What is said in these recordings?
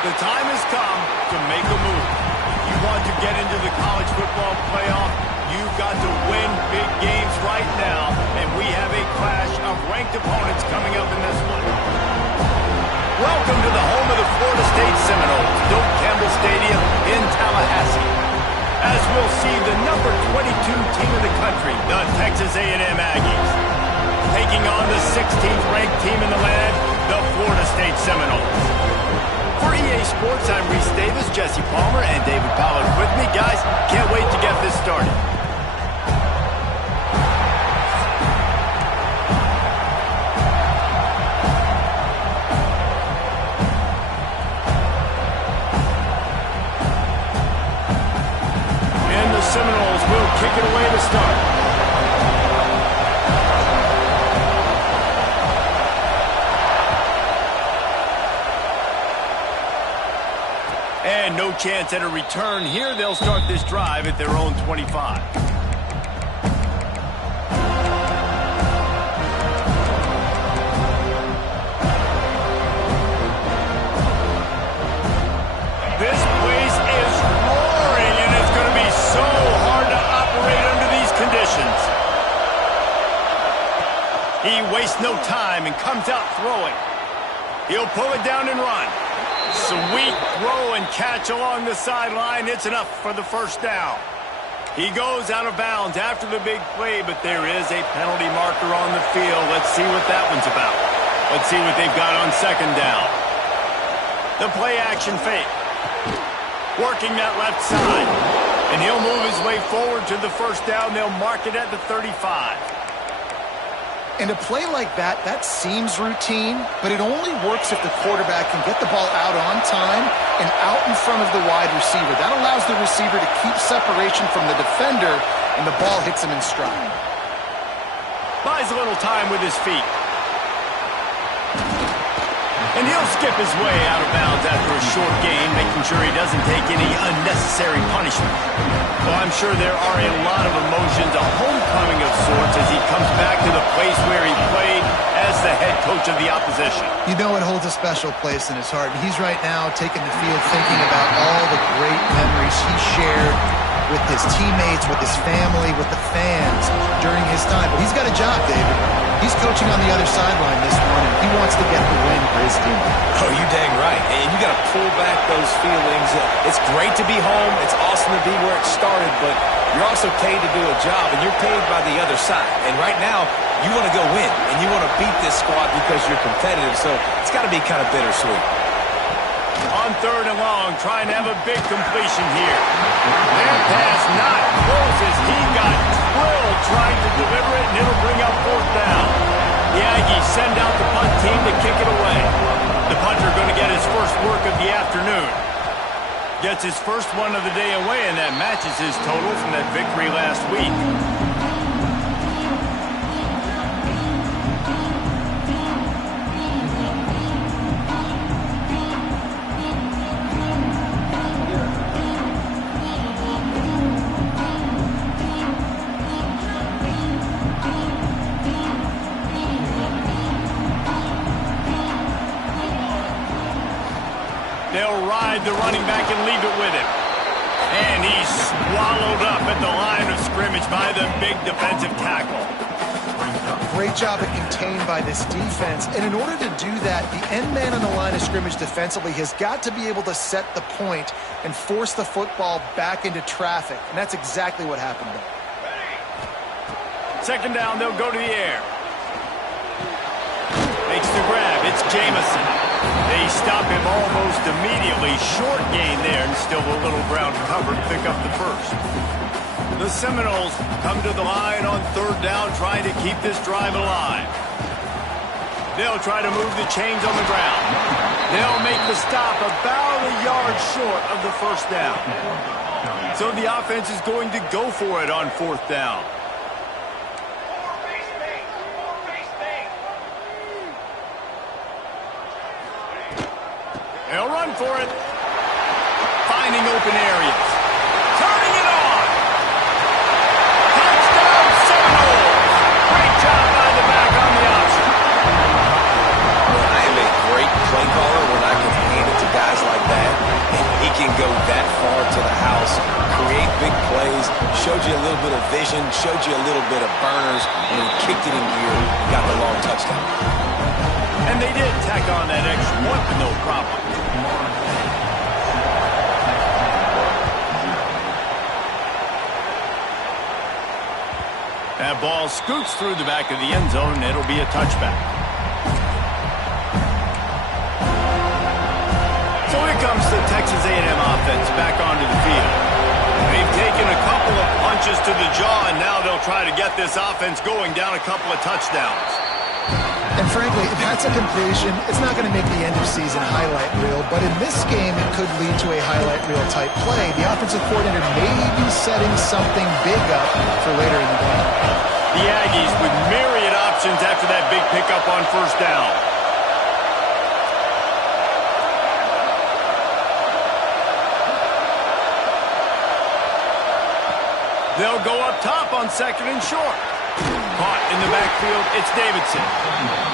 The time has come to make a move. If you want to get into the college football playoff, you've got to win big games right now, and we have a clash of ranked opponents coming up in this one. Welcome to the home of the Florida State Seminoles, Doak Campbell Stadium in Tallahassee. As we'll see the number 22 team in the country, the Texas A&M Aggies, taking on the 16th ranked team in the land, the Florida State Seminoles. For EA Sports, I'm Reese Davis, Jesse Palmer, and David Pollard with me. Guys, can't wait to get this started. And the Seminoles will kick it away to start. And no chance at a return here. They'll start this drive at their own 25. This place is roaring, and it's going to be so hard to operate under these conditions. He wastes no time and comes out throwing. He'll pull it down and run. Sweet throw and catch along the sideline. It's enough for the first down. He goes out of bounds after the big play, but there is a penalty marker on the field. Let's see what that one's about. Let's see what they've got on second down. The play action fake. Working that left side. And he'll move his way forward to the first down. They'll mark it at the 35. And a play like that seems routine, but it only works if the quarterback can get the ball out on time and out in front of the wide receiver. That allows the receiver to keep separation from the defender, and the ball hits him in stride. Buys a little time with his feet. And he'll skip his way out of bounds after a short gain, making sure he doesn't take any unnecessary punishment. Well, I'm sure there are a lot of emotions, a homecoming of sorts, as he comes back to the place where he played as the head coach of the opposition. You know it holds a special place in his heart. He's right now taking the field thinking about all the great memories he shared with his teammates, with his family, with the fans during his time. But he's got a job, David. He's coaching on the other sideline this morning. He wants to get the win for his team. Oh, you dang right. And you got to pull back those feelings. It's great to be home. It's awesome to be where it started, but you're also paid to do a job, and you're paid by the other side. And right now, you want to go win, and you want to beat this squad because you're competitive, so it's got to be kind of bittersweet. On third and long, trying to have a big completion here. That pass not close as he got drilled trying to deliver it, and it'll bring up fourth down. The Aggies send out the punt team to kick it away. The punter going to get his first work of the afternoon. Gets his first one of the day away, and that matches his total from that victory last week. They'll ride the running back and leave it with him. And he's swallowed up at the line of scrimmage by the big defensive tackle. Great job of contained by this defense. And in order to do that, the end man on the line of scrimmage defensively has got to be able to set the point and force the football back into traffic. And that's exactly what happened there. Second down, they'll go to the air. Makes the grab. It's Jamison. They stop him almost immediately. Short gain there, and still a little ground covered. Pick up the first. The Seminoles come to the line on third down, trying to keep this drive alive. They'll try to move the chains on the ground. They'll make the stop about a yard short of the first down. So the offense is going to go for it on fourth down. They'll run for it. Finding open areas. Turning it on. Touchdown Seminoles. Great job by the back on the option. I am a great play caller when I can hand it to guys like that. And he can go that far to the house, create big plays, showed you a little bit of vision, showed you a little bit of burners, and he kicked it in gear, got the long touchdown. And they did tack on that extra point with no problem. That ball scoots through the back of the end zone, and it'll be a touchback. So here comes the Texas A&M offense back onto the field. They've taken a couple of punches to the jaw, and now they'll try to get this offense going down a couple of touchdowns. And frankly, if that's a completion, it's not going to make the end-of-season highlight reel. But in this game, it could lead to a highlight reel type play. The offensive coordinator may be setting something big up for later in the game. The Aggies with myriad options after that big pickup on first down. They'll go up top on second and short. Caught in the backfield, it's Davidson.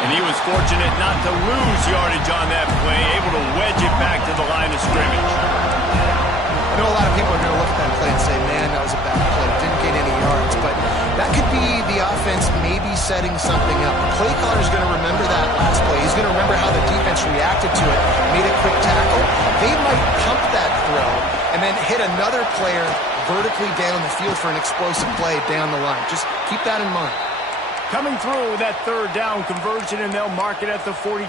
And he was fortunate not to lose yardage on that play, able to wedge it back to the line of scrimmage. I know a lot of people are going to look at that play and say, man, that was a bad play. Didn't gain any yards. But that could be the offense maybe setting something up. The play caller is going to remember that last play. He's going to remember how the defense reacted to it, made a quick tackle. They might pump that throw and then hit another player vertically down the field for an explosive play down the line. Just keep that in mind. Coming through that third down conversion, and they'll mark it at the 43.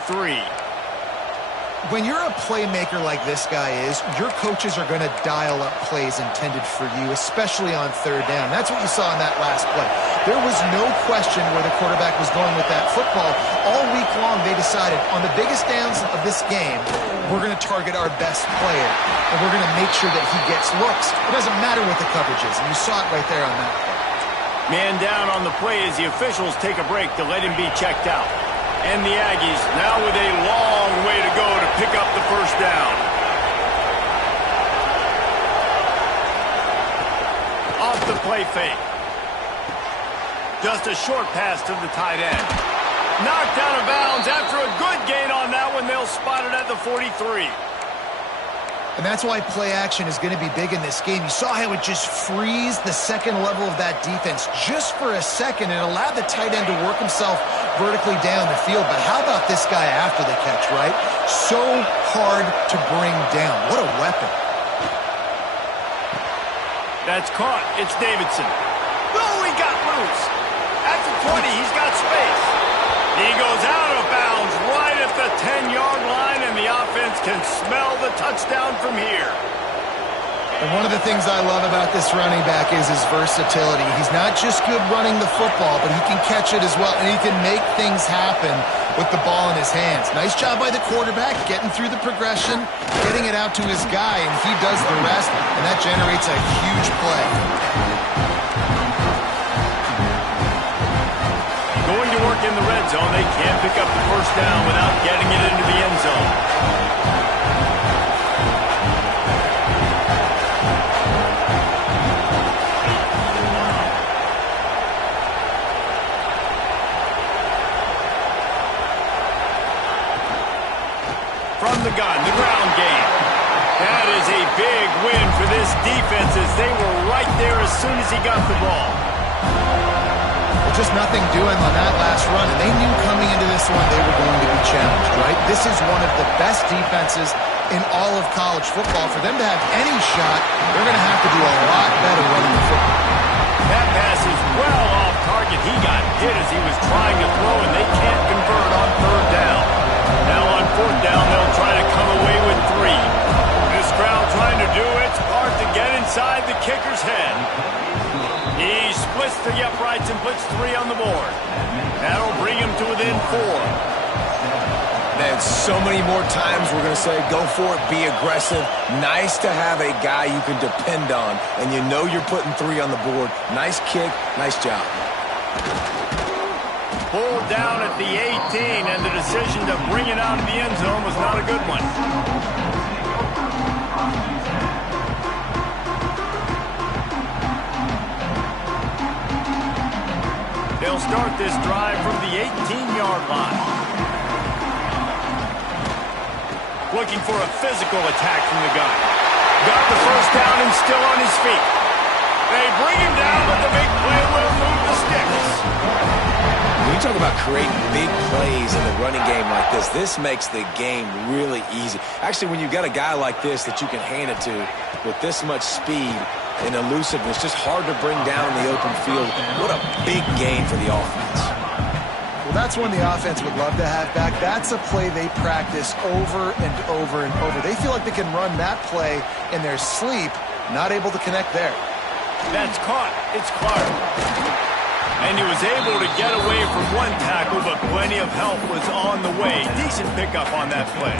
When you're a playmaker like this guy is, your coaches are going to dial up plays intended for you, especially on third down. That's what you saw in that last play. There was no question where the quarterback was going with that football. All week long, they decided on the biggest downs of this game, we're going to target our best player, and we're going to make sure that he gets looks. It doesn't matter what the coverage is, and you saw it right there on that play. Man down on the play as the officials take a break to let him be checked out. And the Aggies now with a long way to go to pick up the first down. Off the play fake. Just a short pass to the tight end. Knocked out of bounds after a good gain on that one. They'll spot it at the 43. And that's why play action is going to be big in this game. You saw how it just freezed the second level of that defense just for a second and allowed the tight end to work himself vertically down the field. But how about this guy after the catch, right? So hard to bring down. What a weapon. That's caught. It's Davidson. Oh, he got loose. At the 20, he's got space. He goes out of bounds right at the 10-yard line, and the offense can smell the touchdown from here. And one of the things I love about this running back is his versatility. He's not just good running the football, but he can catch it as well, and he can make things happen with the ball in his hands. Nice job by the quarterback, getting through the progression, getting it out to his guy, and he does the rest, and that generates a huge play. Going to work in the red zone, they can't pick up the first down without getting it into the end zone. From the gun, the ground game. That is a big win for this defense as they were right there as soon as he got the ball. just nothing doing on that last run, and they knew coming into this one they were going to be challenged, right? This is one of the best defenses in all of college football. For them to have any shot, they're going to have to do a lot better running the football. That pass is well off target. He got hit as he was trying to throw, and they can't convert on third down. Now on fourth down, they'll try to come away with 3. This crowd trying to do its part to get inside the kicker's head. He splits the uprights and puts 3 on the board. That'll bring him to within 4. Man, so many more times we're going to say, go for it, be aggressive. Nice to have a guy you can depend on, and you know you're putting 3 on the board. Nice kick, nice job. Pulled down at the 18, and the decision to bring it out of the end zone was not a good one. They'll start this drive from the 18-yard line. Looking for a physical attack from the guy. Got the first down and still on his feet. They bring him down, but the big play will move the sticks. When you talk about creating big plays in the running game like this makes the game really easy. Actually, when you've got a guy like this that you can hand it to with this much speed and elusiveness, just hard to bring down in the open field. What a big gain for the offense. Well, that's one the offense would love to have back. That's a play they practice over and over and over. They feel like they can run that play in their sleep, not able to connect there. That's caught. It's Clark. And he was able to get away from one tackle, but plenty of help was on the way. Decent pickup on that play.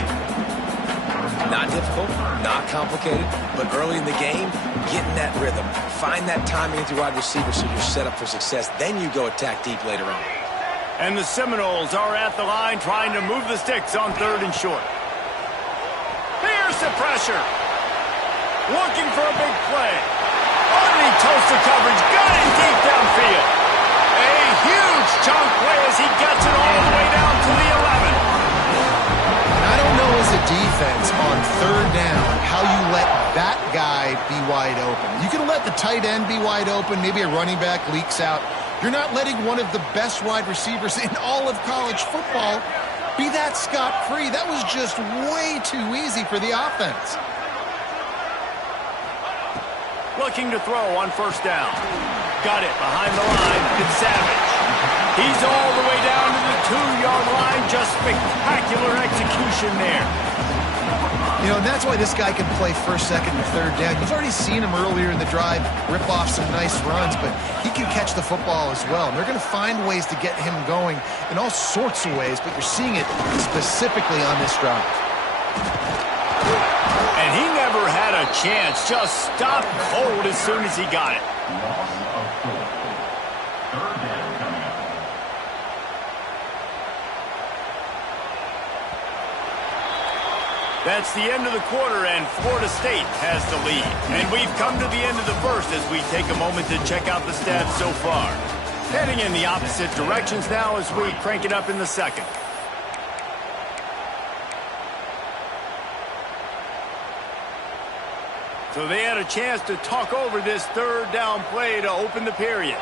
Not difficult, not complicated, but early in the game, getting that rhythm. Find that timing with your wide receiver so you're set up for success. Then you go attack deep later on. And the Seminoles are at the line trying to move the sticks on 3rd and short. Here's the pressure. Looking for a big play. Underneath toaster coverage. Got it deep downfield. A huge chunk play as he gets it all the way down to the 11. And I don't know as a defense on 3rd down how you let that guy be wide open. You can let the tight end be wide open. Maybe a running back leaks out. You're not letting one of the best wide receivers in all of college football be that scot-free. That was just way too easy for the offense. Looking to throw on 1st down. Got it behind the line. It's Savage. He's all the way down to the 2-yard line. Just spectacular execution there. You know, and that's why this guy can play 1st, 2nd, and 3rd down. You've already seen him earlier in the drive rip off some nice runs, but he can catch the football as well. And they're going to find ways to get him going in all sorts of ways, but you're seeing it specifically on this drive. And he never had a chance. Just stopped cold as soon as he got it. That's the end of the quarter, and Florida State has the lead. And we've come to the end of the first as we take a moment to check out the stats so far. Heading in the opposite directions now as we crank it up in the second. So they had a chance to talk over this 3rd down play to open the period.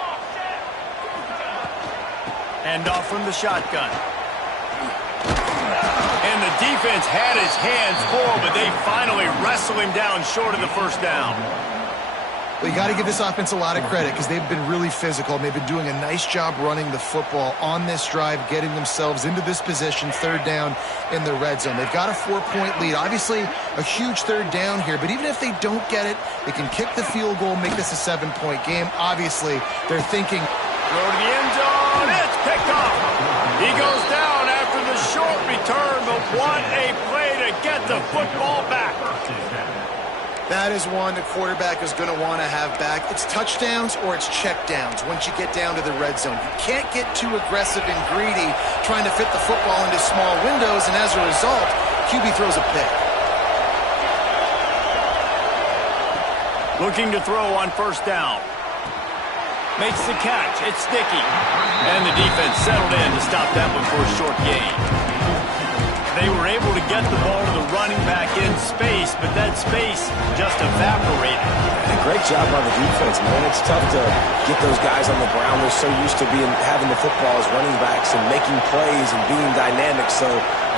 Hand off from the shotgun. And the defense had his hands full, but they finally wrestle him down short of the 1st down. Well, you got to give this offense a lot of credit because they've been really physical. And they've been doing a nice job running the football on this drive, getting themselves into this position, 3rd down in the red zone. They've got a 4-point lead. Obviously, a huge 3rd down here, but even if they don't get it, they can kick the field goal, make this a 7-point game. Obviously, they're thinking. Throw to the end zone. It's picked off. He goes down after the short return, but what a play to get the football back. That is one the quarterback is going to want to have back. It's touchdowns or it's checkdowns once you get down to the red zone. You can't get too aggressive and greedy trying to fit the football into small windows, and as a result, QB throws a pick. Looking to throw on 1st down. Makes the catch. It's sticky. And the defense settled in to stop that one for a short gain. They were able to get the ball to the running back in space, but that space just evaporated. And great job by the defense, man. It's tough to get those guys on the ground. They're so used to having the football as running backs and making plays and being dynamic. So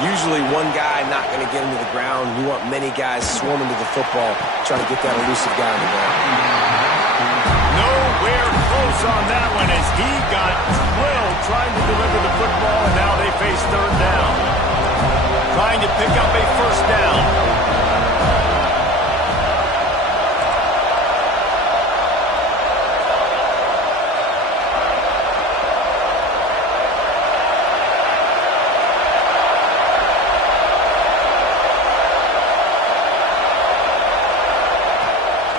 usually one guy not going to get into the ground. You want many guys swarming to the football, trying to get that elusive guy on the ball. Nowhere close on that one as he got drilled trying to deliver the football, and now they face third down. Trying to pick up a first down.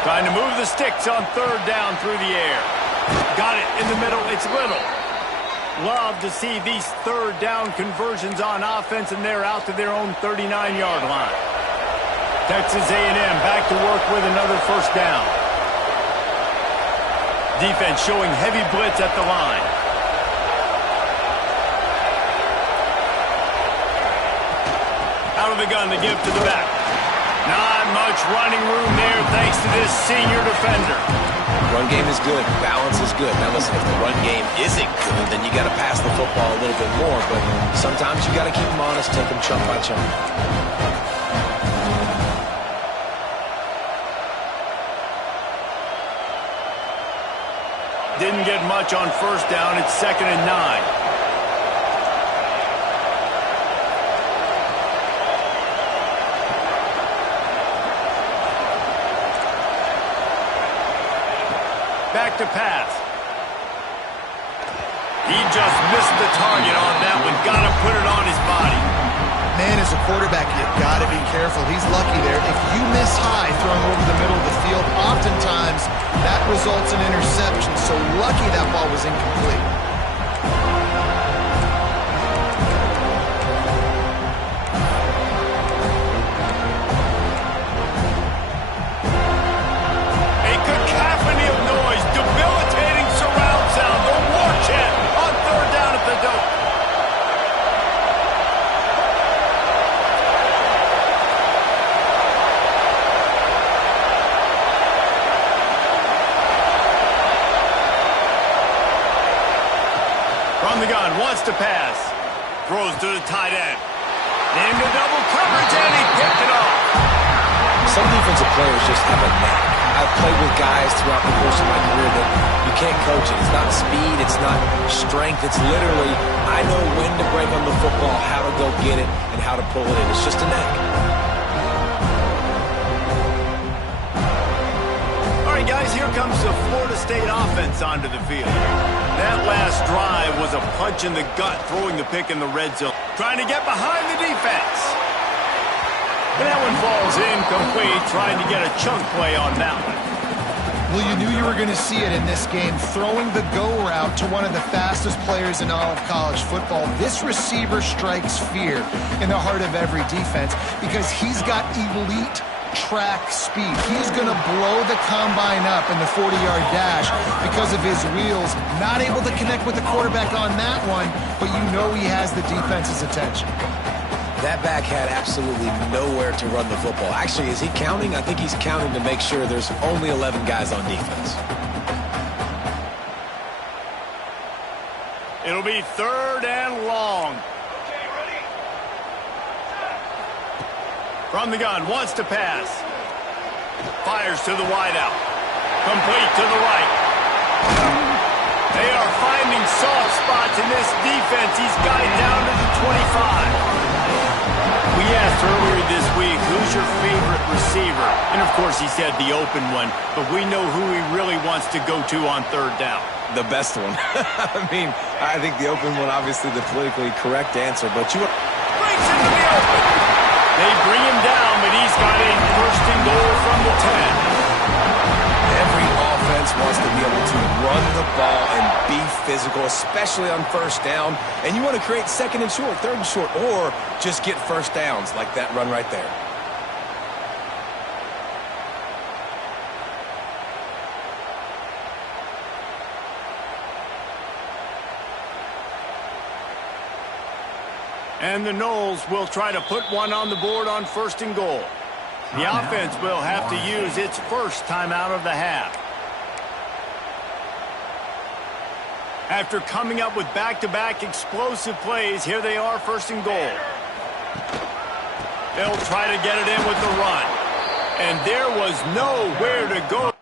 Trying to move the sticks on third down through the air. Got it in the middle. It's Little. Love to see these third down conversions on offense, and they're out to their own 39-yard line. Texas A&M back to work with another first down. Defense showing heavy blitz at the line. Out of the gun, the give to the back. Not much running room there thanks to this senior defender. Run game is good. Balance is good. Now listen, if the run game isn't good, then you got to pass the football a little bit more. But sometimes you got to keep them honest, take them chunk by chunk. Didn't get much on first down. It's 2nd and 9. Back to pass. He just missed the target on that one. Got to put it on his body. Man, as a quarterback, you've got to be careful. He's lucky there. If you miss high throwing over the middle of the field, oftentimes that results in interception. So lucky that ball was incomplete. From the gun, wants to pass. Throws to the tight end. Into double coverage, and he picked it off. Some defensive players just have a knack. I've played with guys throughout the course of my career that you can't coach it. It's not speed, it's not strength. It's literally, I know when to break on the football, how to go get it, and how to pull it in. It's just a knack. All right, guys, here comes the Florida State offense onto the field. That last drive was a punch in the gut, throwing the pick in the red zone. Trying to get behind the defense. And that one falls incomplete, trying to get a chunk play on that one. Well, you knew you were going to see it in this game, throwing the go route to one of the fastest players in all of college football. This receiver strikes fear in the heart of every defense because he's got elite track speed. He's going to blow the combine up in the 40-yard dash because of his wheels. Not able to connect with the quarterback on that one, but you know he has the defense's attention. That back had absolutely nowhere to run the football. Actually, is he counting? I think he's counting to make sure there's only 11 guys on defense. It'll be 3rd and long. From the gun, wants to pass. Fires to the wideout. Complete to the right. They are finding soft spots in this defense. He's got it down to the 25. We asked earlier this week, who's your favorite receiver? And, of course, he said the open one. But we know who he really wants to go to on 3rd down. The best one. I mean, I think the open one, obviously the politically correct answer. But you breaks into the open. They bring him down, but he's got a 1st and goal from the 10. Every offense wants to be able to run the ball and be physical, especially on 1st down. And you want to create 2nd and short, 3rd and short, or just get 1st downs like that run right there. And the Noles will try to put one on the board on 1st and goal. The offense will have to use its first timeout of the half. After coming up with back-to-back explosive plays, here they are, 1st and goal. They'll try to get it in with the run. And there was nowhere to go.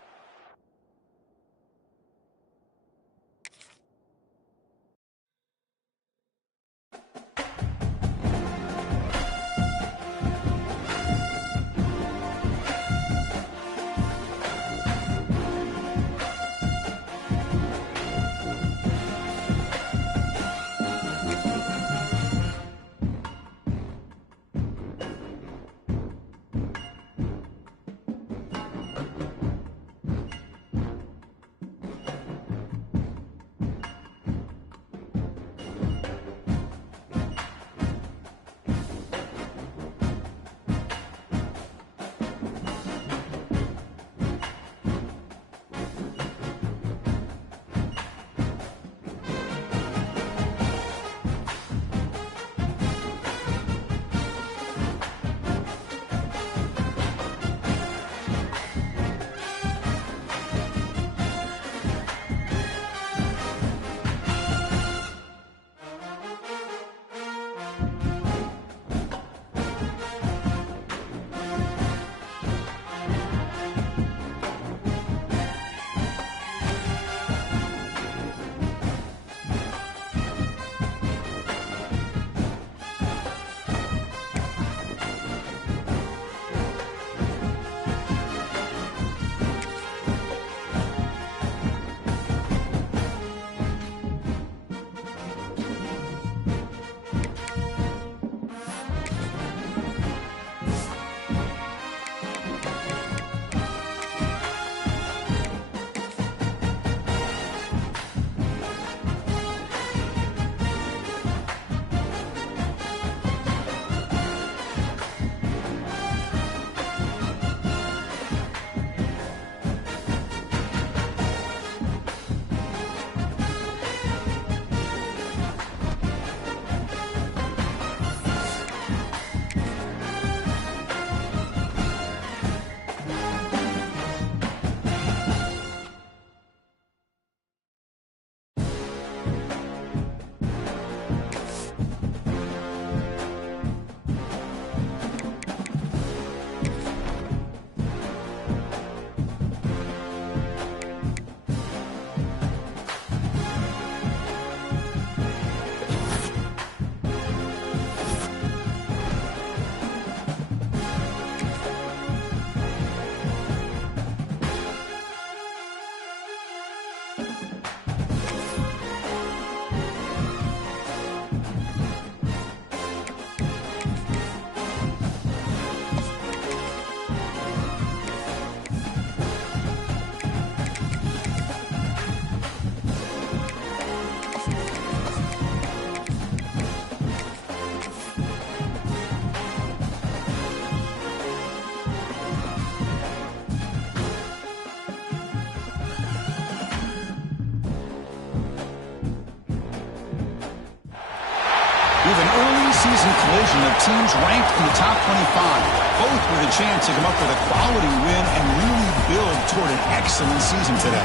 with an early season collision of teams ranked in the top 25, both with a chance to come up with a quality win and really build toward an excellent season today.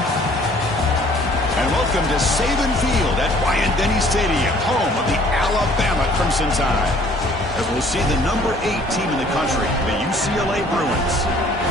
And welcome to Saban Field at Bryant-Denny Stadium, home of the Alabama Crimson Tide, as we'll see the number 8 team in the country, the UCLA Bruins.